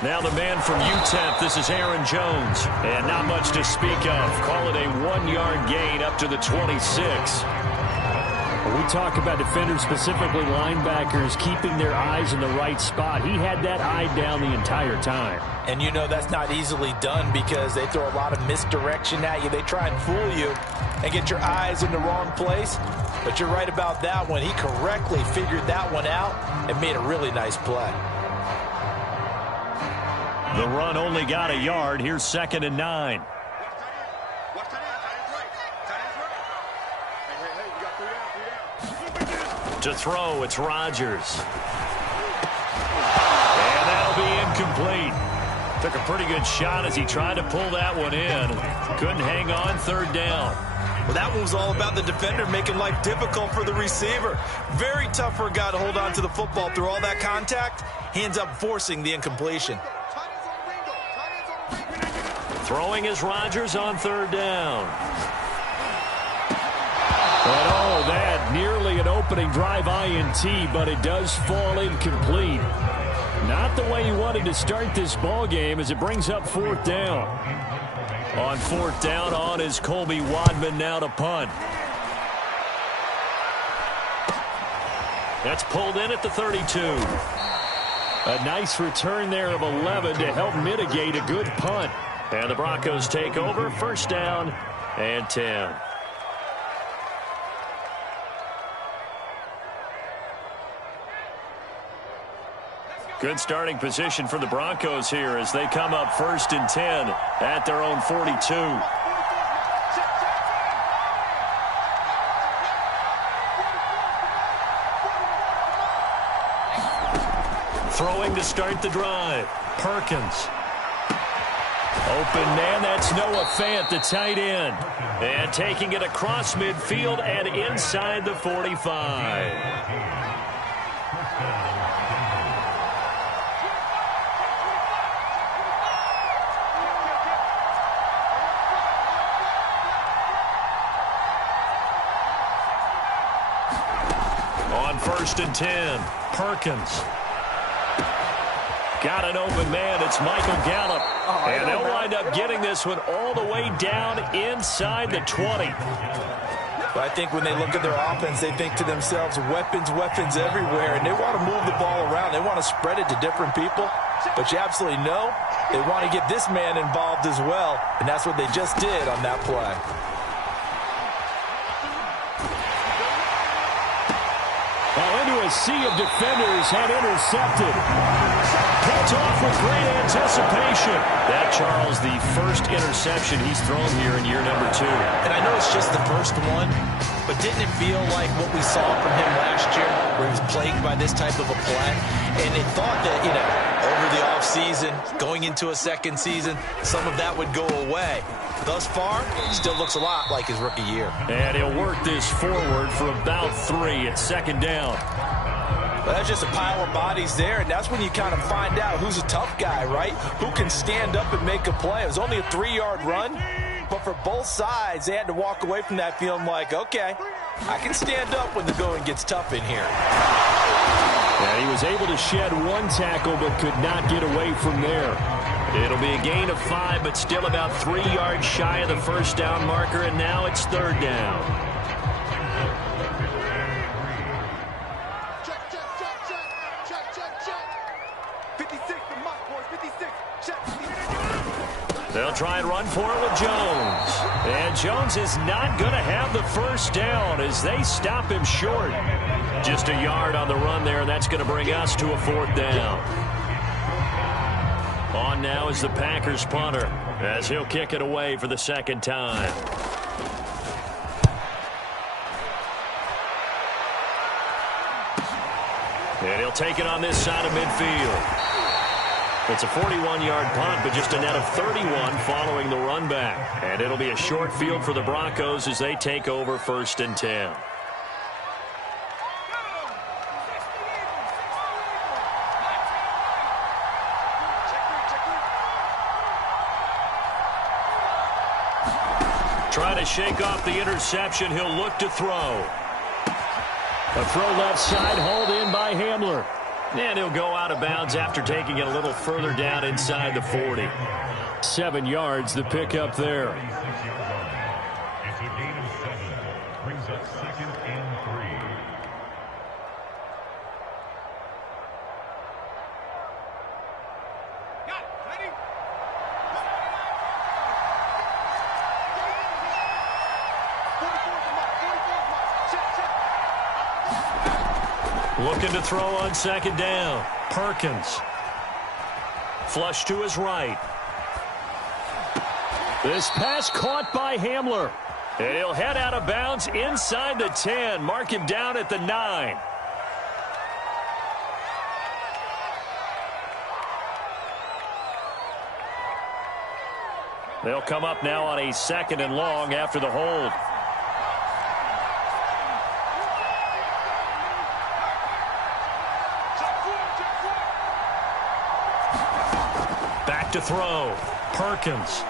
Now the man from UTEP, this is Aaron Jones. And not much to speak of. Call it a 1-yard gain up to the 26. When we talk about defenders, specifically linebackers, keeping their eyes in the right spot, he had that eye down the entire time. And you know that's not easily done because they throw a lot of misdirection at you. They try and fool you and get your eyes in the wrong place. But you're right about that one. He correctly figured that one out and made a really nice play. The run only got a yard. Here's 2nd and 9. To throw, it's Rodgers. And that'll be incomplete. Took a pretty good shot as he tried to pull that one in. Couldn't hang on, 3rd down. Well, that one was all about the defender making life difficult for the receiver. Very tough for a guy to hold on to the football through all that contact. He ends up forcing the incompletion. Throwing is Rodgers on 3rd down. And oh, that nearly an opening drive INT, but it does fall incomplete. Not the way he wanted to start this ball game as it brings up 4th down. On 4th down, on is Colby Wadman now to punt. That's pulled in at the 32. A nice return there of 11 to help mitigate a good punt. And the Broncos take over, 1st down and 10. Good starting position for the Broncos here as they come up 1st and 10 at their own 42. Throwing to start the drive. Perkins. Open man, that's Noah Fant, the tight end. And taking it across midfield and inside the 45. On 1st and 10, Perkins. Got an open man. It's Michael Gallup. And they'll wind up getting this one all the way down inside the 20. But I think when they look at their offense, they think to themselves, weapons, weapons everywhere. And they want to move the ball around. They want to spread it to different people. But you absolutely know they want to get this man involved as well. And that's what they just did on that play. Into a sea of defenders had intercepted. Picked off with great anticipation. That, Charles, the first interception he's thrown here in year number 2. And I know it's just the first one, but didn't it feel like what we saw from him last year, where he was plagued by this type of a play? And it thought that, you know, over the offseason, going into a second season, some of that would go away. Thus far, still looks a lot like his rookie year. And he'll work this forward for about 3 at 2nd down. Well, that's just a pile of bodies there, and that's when you kind of find out who's a tough guy, right? Who can stand up and make a play. It was only a 3-yard run, but for both sides, they had to walk away from that feeling like, okay, I can stand up when the going gets tough in here. And he was able to shed 1 tackle, but could not get away from there. It'll be a gain of 5, but still about 3 yards shy of the 1st down marker, and now it's 3rd down. They'll try and run for it with Jones. And Jones is not going to have the 1st down as they stop him short. Just a yard on the run there, and that's going to bring us to a 4th down. On now is the Packers punter as he'll kick it away for the 2nd time. And he'll take it on this side of midfield. It's a 41-yard punt, but just a net of 31 following the run back. And it'll be a short field for the Broncos as they take over 1st and 10. Trying to shake off the interception. He'll look to throw. A throw left side, hauled in by Hamler. And he'll go out of bounds after taking it a little further down inside the 40. 7 yards, the pickup there. It's a gain of 7. Brings up 2nd and 3. Looking to throw on 2nd down. Perkins. Flush to his right. This pass caught by Hamler. And he'll head out of bounds inside the 10. Mark him down at the 9. They'll come up now on a 2nd and long after the hold. Back to throw. Perkins.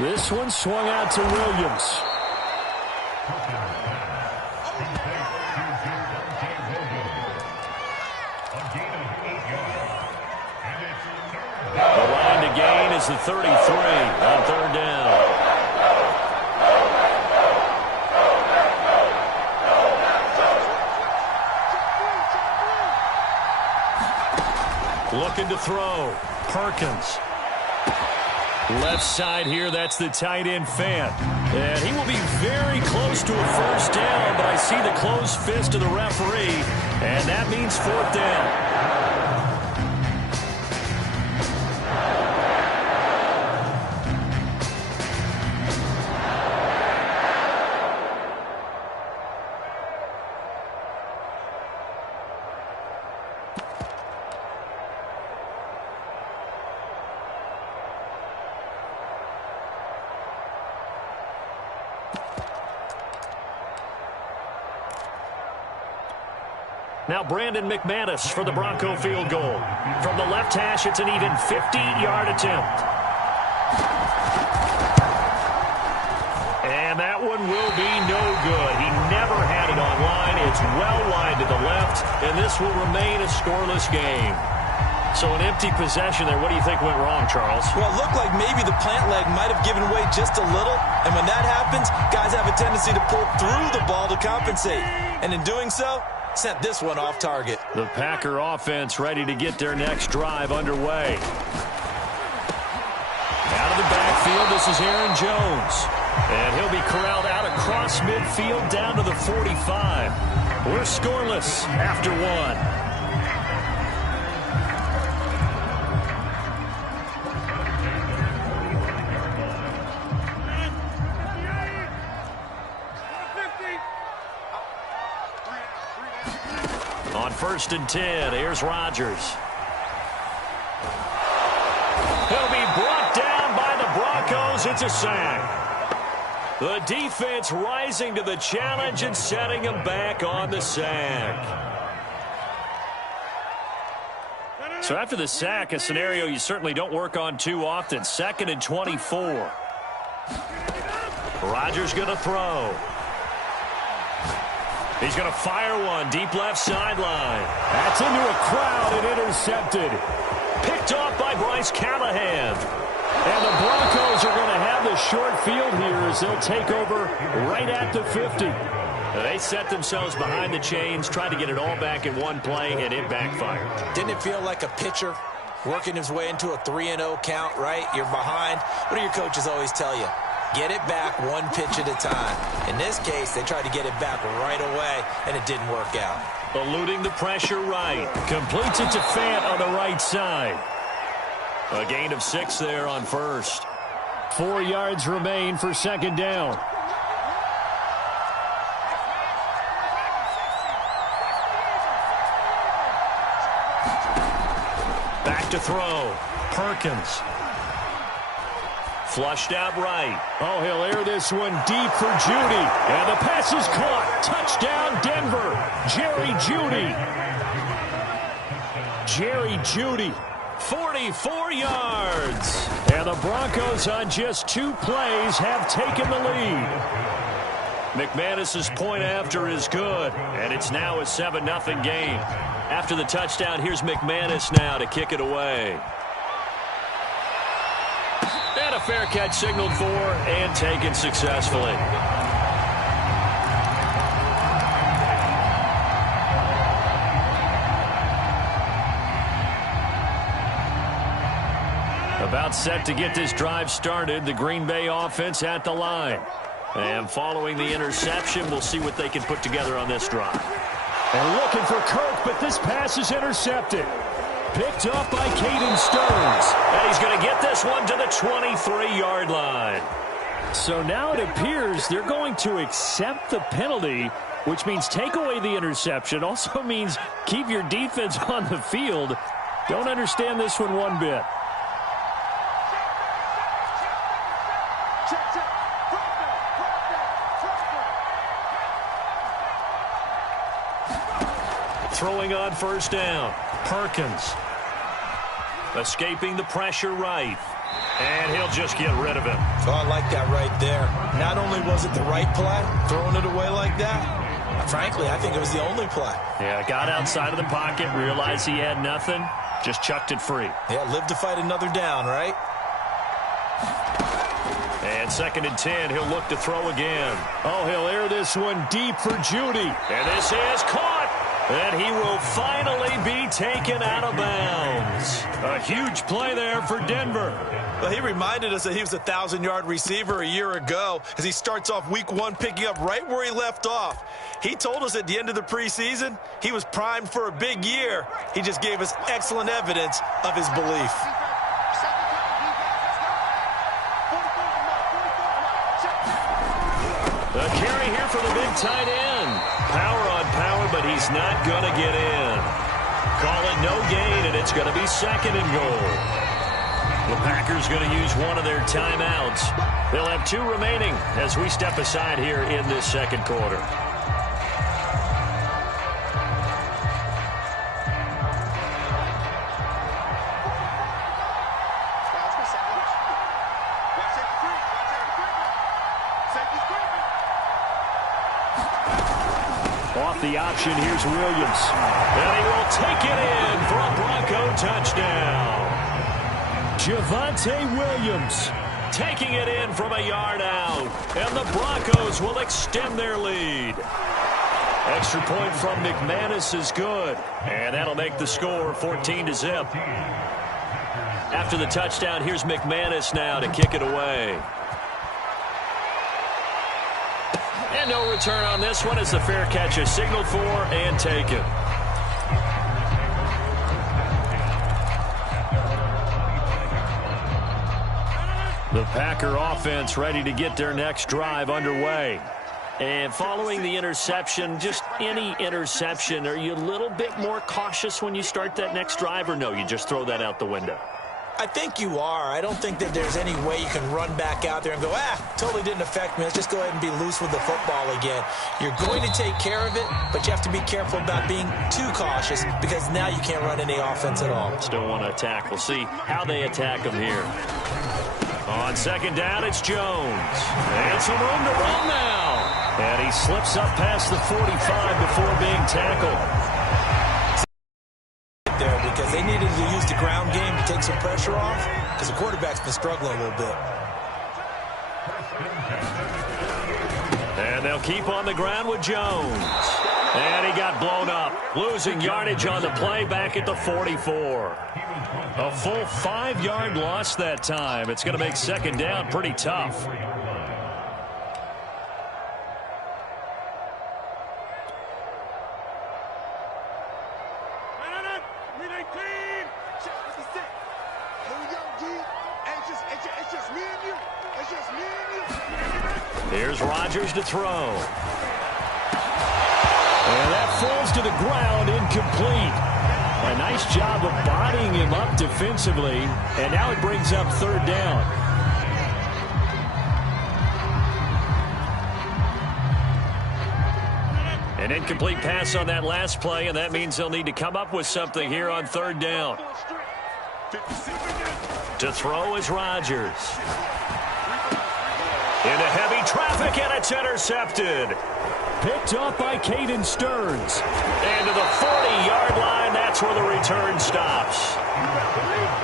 This one swung out to Williams. The line to gain is the 33 on 3rd down. Looking to throw. Perkins. Left side here, that's the tight end Fant. And he will be very close to a 1st down, but I see the closed fist of the referee, and that means 4th down. Now Brandon McManus for the Bronco field goal. From the left hash, it's an even 50-yard attempt. And that one will be no good. He never had it on line. It's well wide to the left, and this will remain a scoreless game. So an empty possession there. What do you think went wrong, Charles? Well, it looked like maybe the plant leg might have given way just a little. And when that happens, guys have a tendency to pull through the ball to compensate. And in doing so, sent this one off target. The Packer offense ready to get their next drive underway. Out of the backfield, this is Aaron Jones. And he'll be corralled out across midfield down to the 45. We're scoreless after 1. On 1st and 10, here's Rodgers. He'll be brought down by the Broncos. It's a sack. The defense rising to the challenge and setting him back on the sack. So after the sack, a scenario you certainly don't work on too often. 2nd and 24. Rodgers going to throw. He's going to fire one deep left sideline. That's into a crowd and intercepted. Picked off by Bryce Callahan. And the Broncos are going to have the short field here as they'll take over right at the 50. They set themselves behind the chains, tried to get it all back in one play, and it backfired. Didn't it feel like a pitcher working his way into a 3-0 count, right? You're behind. What do your coaches always tell you? Get it back one pitch at a time. In this case, they tried to get it back right away, and it didn't work out. Eluding the pressure right. Completes it to Fant on the right side. A gain of 6 there on 1st. 4 yards remain for 2nd down. Back to throw. Perkins. Flushed out right. Oh, he'll air this one deep for Judy. And the pass is caught. Touchdown, Denver. Jerry Jeudy. Jerry Jeudy. 44 yards. And the Broncos on just 2 plays have taken the lead. McManus's point after is good, and it's now a 7-0 game. After the touchdown, here's McManus now to kick it away. And a fair catch signaled for and taken successfully. About set to get this drive started. The Green Bay offense at the line. And following the interception, we'll see what they can put together on this drive. And looking for Kirk, but this pass is intercepted. Picked up by Caden Stearns. And he's going to get this one to the 23-yard line. So now it appears they're going to accept the penalty, which means take away the interception. Also means keep your defense on the field. Don't understand this one bit. Throwing on first down. Perkins. Escaping the pressure right. And he'll just get rid of him. Oh, I like that right there. Not only was it the right play, throwing it away like that, frankly, I think it was the only play. Yeah, got outside of the pocket, realized he had nothing, just chucked it free. Yeah, live to fight another down, right? And 2nd and 10, he'll look to throw again. Oh, he'll air this one deep for Judy. And this is caught. And he will finally be taken out of bounds. A huge play there for Denver. Well, he reminded us that he was a 1,000-yard receiver a year ago as he starts off week 1 picking up right where he left off. He told us at the end of the preseason he was primed for a big year. He just gave us excellent evidence of his belief. The carry here for the big tight end. Power on power, but he's not going to get in. Call it no gain, and it's going to be 2nd and goal. The Packers going to use one of their timeouts. They'll have 2 remaining as we step aside here in this second quarter. Off the option, here's Williams. And he will take it in for a Bronco touchdown. Javonte Williams taking it in from a yard out. And the Broncos will extend their lead. Extra point from McManus is good. And that'll make the score 14-0. After the touchdown, here's McManus now to kick it away. And no return on this one as the fair catch is signaled for and taken. The Packer offense ready to get their next drive underway. And following the interception, just any interception, are you a little bit more cautious when you start that next drive, or no, you just throw that out the window? I think you are. I don't think that there's any way you can run back out there and go, totally didn't affect me. Let's just go ahead and be loose with the football again. You're going to take care of it, but you have to be careful about being too cautious because now you can't run any offense at all. Still want to attack. We'll see how they attack him here. On 2nd down, it's Jones. And some room to run now. And he slips up past the 45 before being tackled. There because they needed to use the ground game to take some pressure off because the quarterback's been struggling a little bit. And they'll keep on the ground with Jones. And he got blown up, losing yardage on the play back at the 44. A full 5-yard loss that time. It's going to make 2nd down pretty tough. Here's Rodgers to throw. And that falls to the ground, incomplete. A nice job of bodying him up defensively. And now it brings up 3rd down. An incomplete pass on that last play, and that means they'll need to come up with something here on 3rd down. To throw is Rodgers. Into heavy traffic, and it's intercepted. Picked off by Caden Stearns. And to the 40-yard line, that's where the return stops.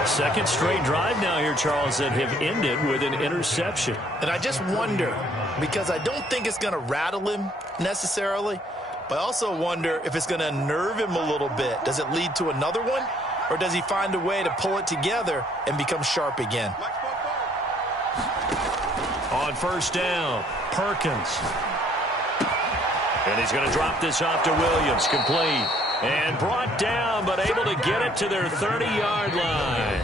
Second straight drive now here, Charles, that have ended with an interception. And I just wonder, because I don't think it's going to rattle him necessarily, but I also wonder if it's going to unnerve him a little bit. Does it lead to another one, or does he find a way to pull it together and become sharp again? On first down, Perkins. And he's going to drop this off to Williams, complete. And brought down, but able to get it to their 30-yard line.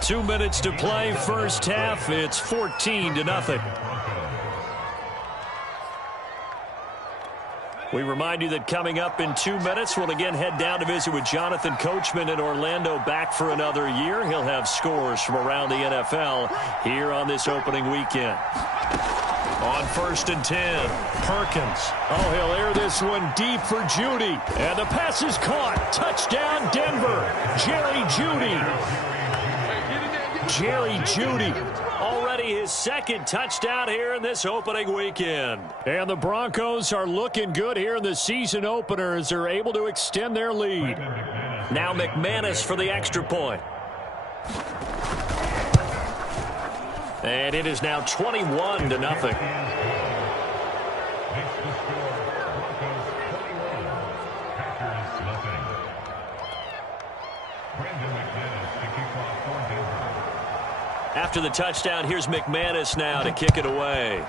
2 minutes to play, first half. It's 14-0. We remind you that coming up in 2 minutes, we'll again head down to visit with Jonathan Coachman in Orlando, back for another year. He'll have scores from around the NFL here on this opening weekend. On first and 10, Perkins. Oh, he'll air this one deep for Judy. And the pass is caught. Touchdown, Denver. Jerry Judy. Already his second touchdown here in this opening weekend. And the Broncos are looking good here in the season opener as they're able to extend their lead. Now McManus for the extra point. And it is now 21-0. After the touchdown, here's McManus now to kick it away.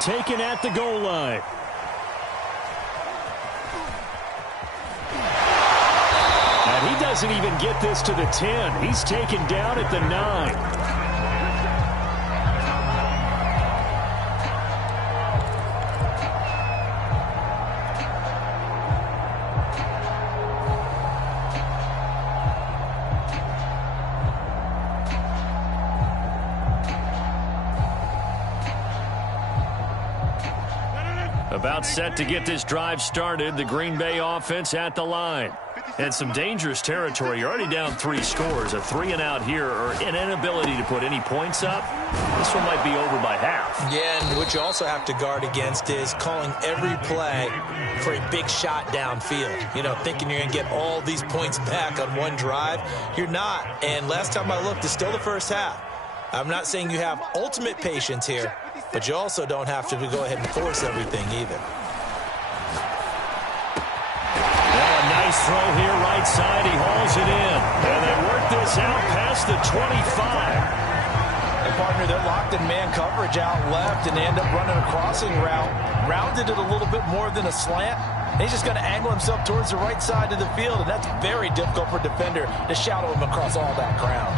Taken at the goal line. And he doesn't even get this to the 10. He's taken down at the 9. About set to get this drive started. The Green Bay offense at the line. And some dangerous territory. You're already down 3 scores. A 3-and-out here, or an inability to put any points up. This one might be over by half. Yeah, and what you also have to guard against is calling every play for a big shot downfield. You know, thinking you're going to get all these points back on one drive. You're not. And last time I looked, it's still the first half. I'm not saying you have ultimate patience here, but you also don't have to go ahead and force everything either. Nice throw here, right side. He hauls it in. And they work this out past the 25. And partner, they're locked in man coverage out left, and they end up running a crossing route. Rounded it a little bit more than a slant. And he's just going to angle himself towards the right side of the field, and that's very difficult for a defender to shadow him across all that ground.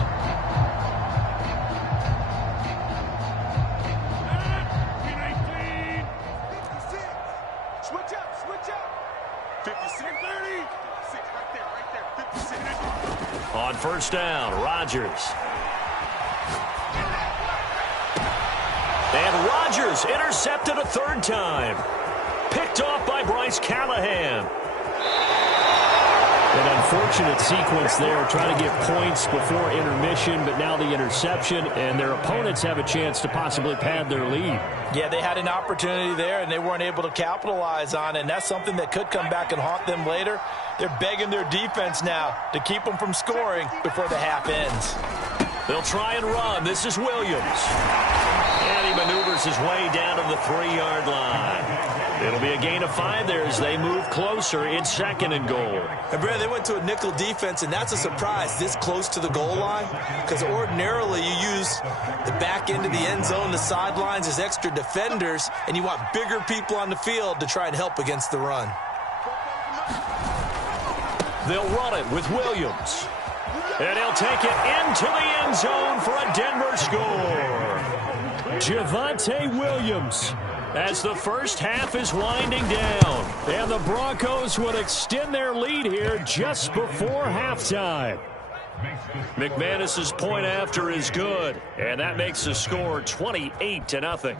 On first down, Rodgers. And Rodgers intercepted a third time. Picked off by Bryce Callahan. An unfortunate sequence there, trying to get points before intermission, but now the interception, and their opponents have a chance to possibly pad their lead. Yeah, they had an opportunity there, and they weren't able to capitalize on it, and that's something that could come back and haunt them later. They're begging their defense now to keep them from scoring before the half ends. They'll try and run. This is Williams. And he maneuvers his way down to the 3-yard line. It'll be a gain of 5 there as they move closer. It's second and goal. And Brad, they went to a nickel defense, and that's a surprise this close to the goal line, because ordinarily you use the back end of the end zone, the sidelines as extra defenders, and you want bigger people on the field to try and help against the run. They'll run it with Williams. And he'll take it into the end zone for a Denver score. Javonte Williams, as the first half is winding down. And the Broncos would extend their lead here just before halftime. McManus's point after is good. And that makes the score 28-0.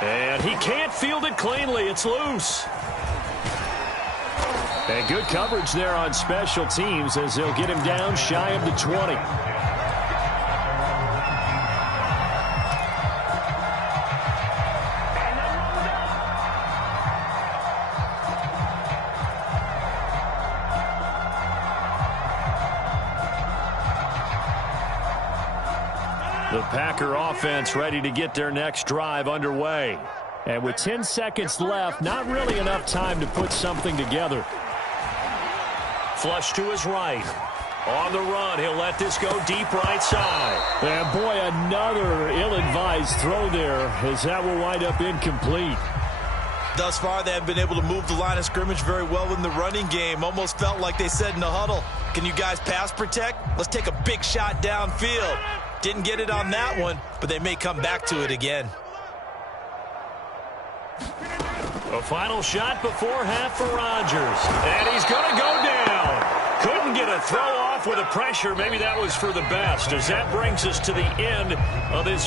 And he can't field it cleanly. It's loose. And good coverage there on special teams as they'll get him down shy of the 20. The Packer offense ready to get their next drive underway. And with 10 seconds left, not really enough time to put something together. Flush to his right. On the run, he'll let this go deep right side. And boy, another ill-advised throw there as that will wind up incomplete. Thus far, they have been able to move the line of scrimmage very well in the running game. Almost felt like they said in the huddle, can you guys pass protect? Let's take a big shot downfield. Didn't get it on that one, but they may come back to it again. A final shot before half for Rodgers. And he's going to go down. Couldn't get a throw off with the pressure. Maybe that was for the best, as that brings us to the end of this